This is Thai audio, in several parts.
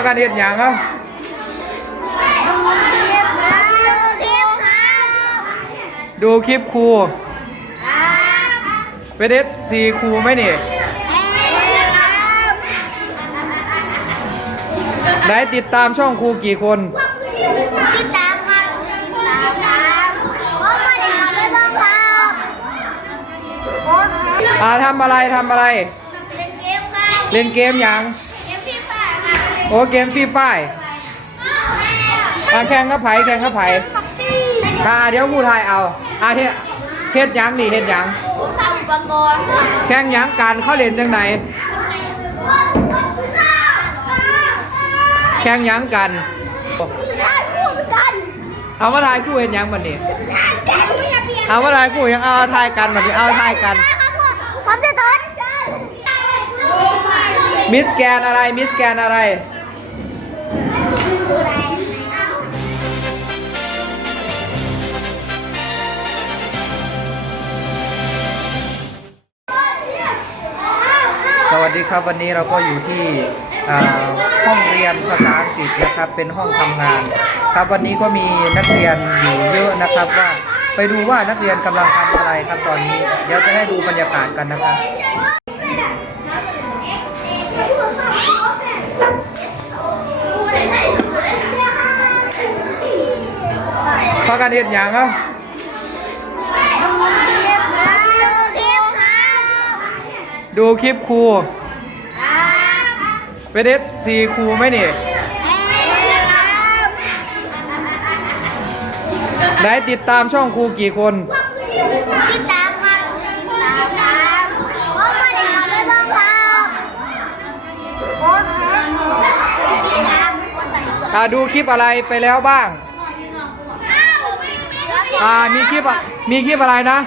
ากันเห็นอย่างดูคลิปครับดูคลิปครูครับเป็นเอฟซีครูไหมนี่ครับได้ติดตามช่องครูกี่คน ติดตามครับติดตามครับผมมาเล่นกับไม่บ้างครับอ่าทำอะไรทำอะไร เล่นเกมครับเล่นเกมย่าง โอ้เกมฟรีไฟอ่าแข่งกับไผแข่งกับไผปักตี้อ่าเดี๋ยวครูทายเอาอ่าเฮ็ดเฮ็ดหยังนี่เฮ็ดหยังผมทำอุปกรณ์แข่งหยังการเข้าเล่นจังไหนแข่งหยังกันได้คู่เหมือนกันเอามาทายคู่เห็นหยังบัดนี้แกไม่อยากเปลี่ยนเอามาทายคู่ยังเอาทายกันบัดนี้เอาทายกันผมจะต้นมิสแกนอะไรมิสแกนอะไร สวัสดีครับวันนี้เราก็อยู่ที่ห้องเรียนภาษาอังกฤษนะครับเป็นห้องทำงาน ครับวันนี้ก็มีนักเรียนอยู่เยอะนะครับว่าไปดูว่านักเรียนกำลังทำอะไรครับตอนนี้ เดี๋ยวจะให้ดูบรรยากาศกันนะครับพากันเห็นอย่างอ้าดูคลิปครับดูคลิปครู เป็นเอฟซีครูไหมนี่ได้ติดตามช่องครูกี่คน ติดตามครับ ติดตามครับผมมาเล่นกับไม่บ้างครับติดตามอ่าดูคลิปอะไรไปแล้วบ้าง อ่ามีคลิปอะมีคลิปอะไรนะ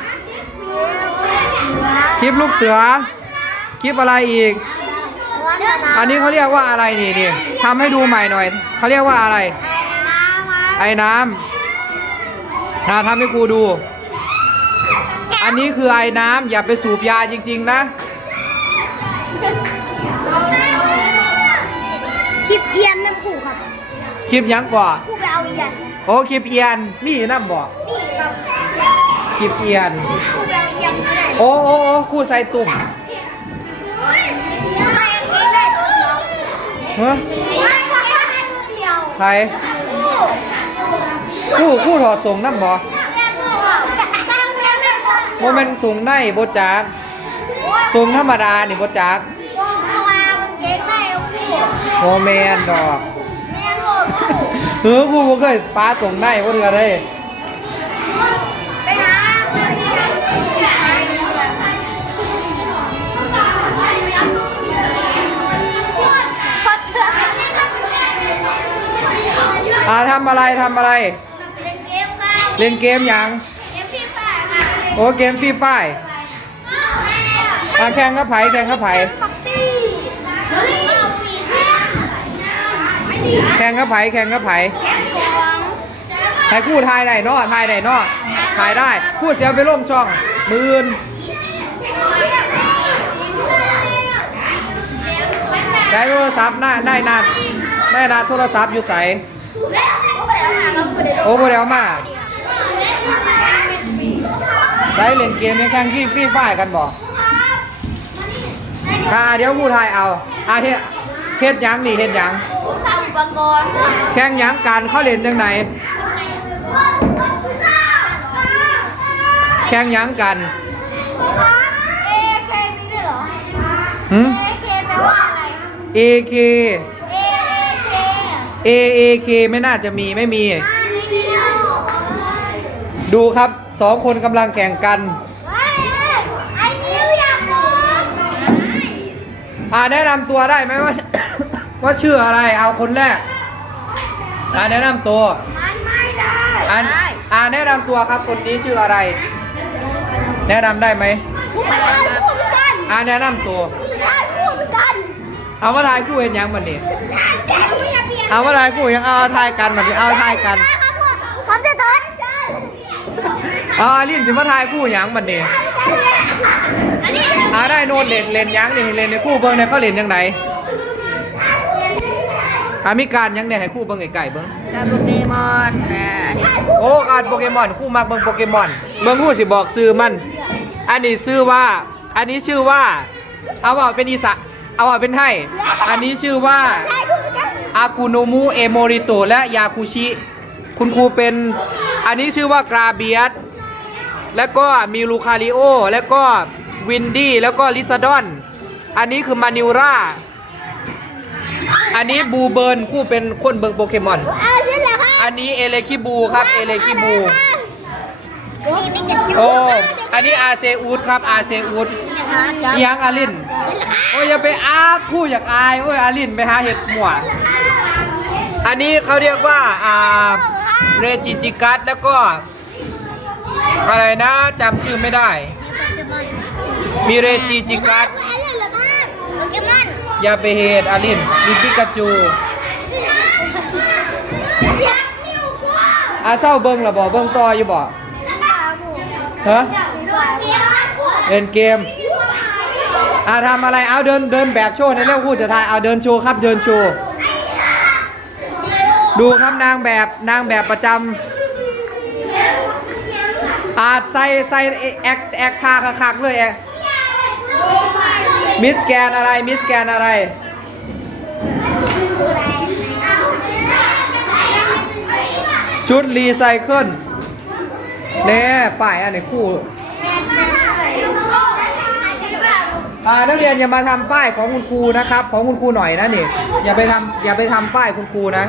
คลิปลูกเสือ คลิปอะไรอีก อันนี้เขาเรียกว่าอะไรนี่นี่ทำให้ดูใหม่หน่อย เขาเรียกว่าอะไร ไอ้น้ำอ่าทำให้ครูดู อันนี้คือไอ้น้ำอย่าไปสูบยาจริง ๆ นะ คลิปเอียนน้ำขู่ครับคลิปยังกว่าคู่ไปเอาเอียนโอ้คลิปเอียนมีน้ำบอกนี่ครับคลิปเอียนคู่ไปเอาเอียนไม่ได้โอ้โอ้โอ้คู่ใส่ตุ่ม ฮ้ยไม่ใช่ให้ตัวเดียวใครคู่คู่คู่ถอดส่งน้ำบอแม่คู่อะสร้างเพียงได้ตัวโมเมนส่งในโบจักส่งธรรมดานี่โบจักวงตัวกางเกงได้คู่โมเมนดอกแม่ลูกเฮ้อคู่บ่เคยปลาส่งในบ่เถื่อเล อ่าทำอะไรทำอะไร เล่นเกมครับเล่นเกมหยังเกมฟรีไฟร์ครับโอ้เกมฟรีไฟร์อ่าแข่งกับไผแข่งกับไผปักตี้เฮ้ยเอาปีกไม่ดีแข่งกับไผแข่งกับไผแกงหลวงใครคู่ทายได้เนาะทายได้เนาะทายได้คู่เสียไปล่มช่องหมื่นใช้โทรศัพท์หน้าได้นานได้นานโทรศัพท์อยู่ใส โอ้โหเดี๋ยวมาใช้เล่นเกมในแข่งที่ฟรีไฟร์กันบอกค่ะเดี๋ยวคู่ทายเอาอาเฮ็ดเฮ็ดหยังนี่เฮ็ดหยังผมทำอุปกรณ์แข่งหยังการเข้าเล่นจังไหนแข่งหยังกันเอเคมีด้วยเหรอหืมเอเคแปลว่าอะไร AK เอเค AAK ไม่น่าจะมีไม่มีอันนี้เดียวดูครับสองคนกำลังแข่งกันเฮ้ยไอ้นิ้วอยากโดนอ่าแนะนำตัวได้ไหมว่า ว่าชื่ออะไรเอาคนแรกอ่าแนะนำตัวมันไม่ได้อ่าอ่าแนะนำตัวครับคนนี้ชื่ออะไร แนะนำได้ไหมพูดได้พูดกันอ่าแนะนำตัวพูดได้พูดกันเอามาทายคู่เห็นหยังมันนี่ แกไม่อยากเปลี่ยนเอามาทายคู่ยังเอาทายกันมันนี่เอาทายกันผมจะต้นเอาอาลินสิมาทายคู่หยังมันนี่อันนี้อ่าได้โนนเล่นเล่นหยังนี่เล่นในคู่เบิ่งในเขาเล่นยังไงอามีการยังเนี่ยให้ครู่เบิ่งไก่เบิ่งกับโปเกมอนนะอันนี้โอ้การโปเกมอนครู่มักเบิ่งโปเกมอน เบิ่งครู่สิบอกซื้อมัน อันนี้ชื่อว่า อันนี้ชื่อว่า เอาว่าเป็นอีสานเอาว่าเป็นไทยอันนี้ชื่อว่า อากุโนมุเอโมริโตะและยาคุชิ คุณครูเป็นอันนี้ชื่อว่ากราเบียสแล้วก็มีลูคาริโอ แล้วก็วินดี้ แล้วก็ลิซาดอน อันนี้คือมานิวราอันนี้บูเบิร์นคู่เป็นคนเบิงโปเกมอนเอาใช่แล้วค่ะอันนี้เอเลคิบูครับ เอเลคิบูนี่มิกาจูโอ้ อันนี้อาเซอูดครับ อาเซอูดนะคะอีหยังอาลิน โอ้ยอย่าไปอาคู่อยากอาย โอ้ยอาลินไปหาเห็ดหมวก อันนี้เขาเรียกว่าอ่าเรจิจิกัสแล้วก็ อะไรนะจำชื่อไม่ได้ มีเรจิจิกัสอะไรเหรอครับโปเกมอนอย่าไปเหตุอาลินมีปิกาจูยักษ์นิ้วกว้างอาเศร้าเบิ้งหรอบ่เบิ้งต่ออยู่บ่ฮะรวมเกียร์ครับเล่นเกมอาทำอะไรเอาเดินเดินแบบโชว์ในเรื่องคู่จะทายเอาเดินโชว์ครับเดินโชว์ ดูครับนางแบบนางแบบประจำอาจใส่ใส่แอคแอคคาคักเลยแอมิสแกนอะไรมิสแกนอะไรชุดรีไซเคิลแน่ป้ายอันไหนคู่ อ่านักเรียนอย่ามาทำป้ายของคุณครูนะครับ ของคุณครูหน่อยนะนี่อย่าไปทำอย่าไปทำป้ายคุณครูนะ